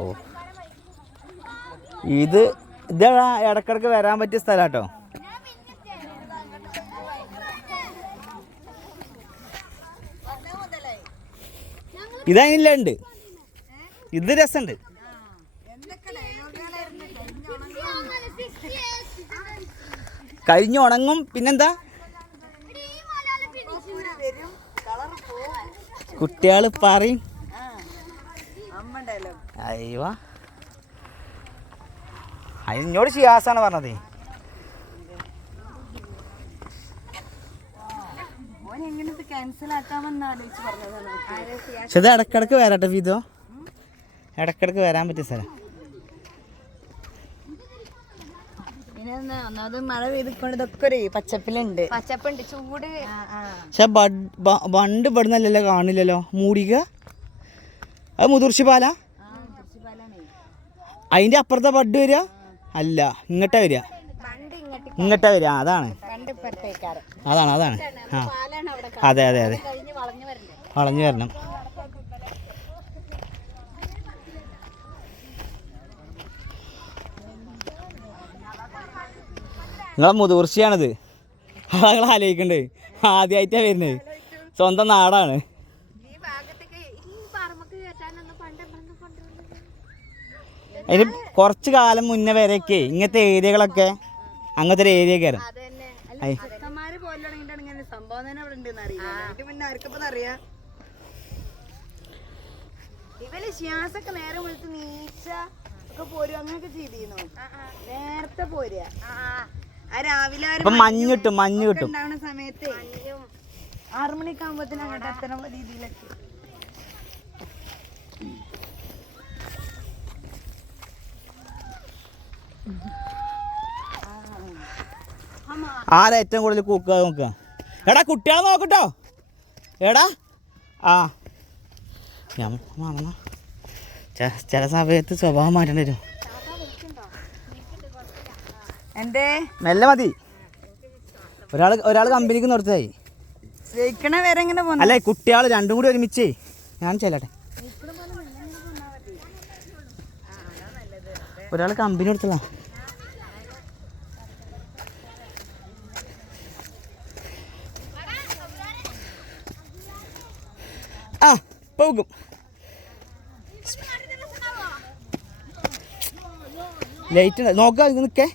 ഓ ഇത് ഇതാ ഇടക്കിടക്ക് വരാൻ പറ്റിയ സ്ഥലം കേട്ടോ. ഇതതിനില്ല ഉണ്ട്, ഇത് രസമുണ്ട്. കഴിഞ്ഞുണങ്ങും. പിന്നെന്താ കുട്ടികൾ പറയും. അയ്യോ അതിനോട് ഷിയാസാണ് പറഞ്ഞത്. പക്ഷെ ഇത് ഇടക്കിടക്ക് വരാട്ടെ ഫീതോ, ഇടക്കിടക്ക് വരാൻ പറ്റിയ സ്ഥലം. മഴ പെയ്തിക്കൊണ്ട് ഇതൊക്കെ ഒരു പച്ചപ്പിലുണ്ട്, പച്ചപ്പുണ്ട്, ചൂട്. പക്ഷെ ബണ്ട് ഇവിടുന്നല്ലല്ലോ, കാണില്ലല്ലോ. മൂടിക അത് മുതിർച്ചി പാല. അതിന്റെ അപ്പുറത്തെ ബഡ് വരിക അല്ല, ഇങ്ങോട്ടാ വരിക, ഇങ്ങോട്ടാ വരിക. അതാണ് അതാണ് അതാണ് ആ അതെ അതെ അതെ, വളഞ്ഞു വരണം. നിങ്ങളെ മുതിർച്ചയാണിത്, അതാ നിങ്ങൾ ആലോചിക്കണ്ടേ. ആദ്യമായിട്ടാണ് വരുന്നത്, സ്വന്തം നാടാണ്. അതിന് കുറച്ച് കാലം മുന്നേ വരെയൊക്കെ ഇങ്ങനത്തെ ഏരിയകളൊക്കെ അങ്ങനത്തെ ഒരു ഏരിയ കയറും. ഇവന് നേരം വിളിച്ച് നീച്ച ഒക്കെ പോരും, അങ്ങനെയൊക്കെ ചെയ്തിരുന്നു. നേരത്തെ പോരുക രാവിലെ മഞ്ഞ് കിട്ടും ഉണ്ടാവുന്ന സമയത്ത് 6 മണിയൊക്കെ ആകുമ്പോഴത്തേനും അങ്ങോട്ട് എത്തണം രീതിയിലൊക്കെ. ആരാ ഏറ്റവും കൂടുതൽ കൂക്കുക നോക്കുക? എടാ കുട്ടികളെ നോക്കട്ടോ. എടാ ആ ഞാൻ ചില സമയത്ത് സ്വഭാവം മാറ്റേണ്ടി വരും. മെല്ലെ മതി. ഒരാൾ കമ്പനിക്ക് നിർത്തായി. അല്ലേ കുട്ടികൾ രണ്ടും കൂടി ഒരുമിച്ചേ. ഞാൻ ചെല്ലട്ടെ. ഒരാൾ കമ്പനി കൊടുത്തതാ. ആ പോകും. ലൈറ്റ് നോക്കാം, ഇത് നിൽക്കേ.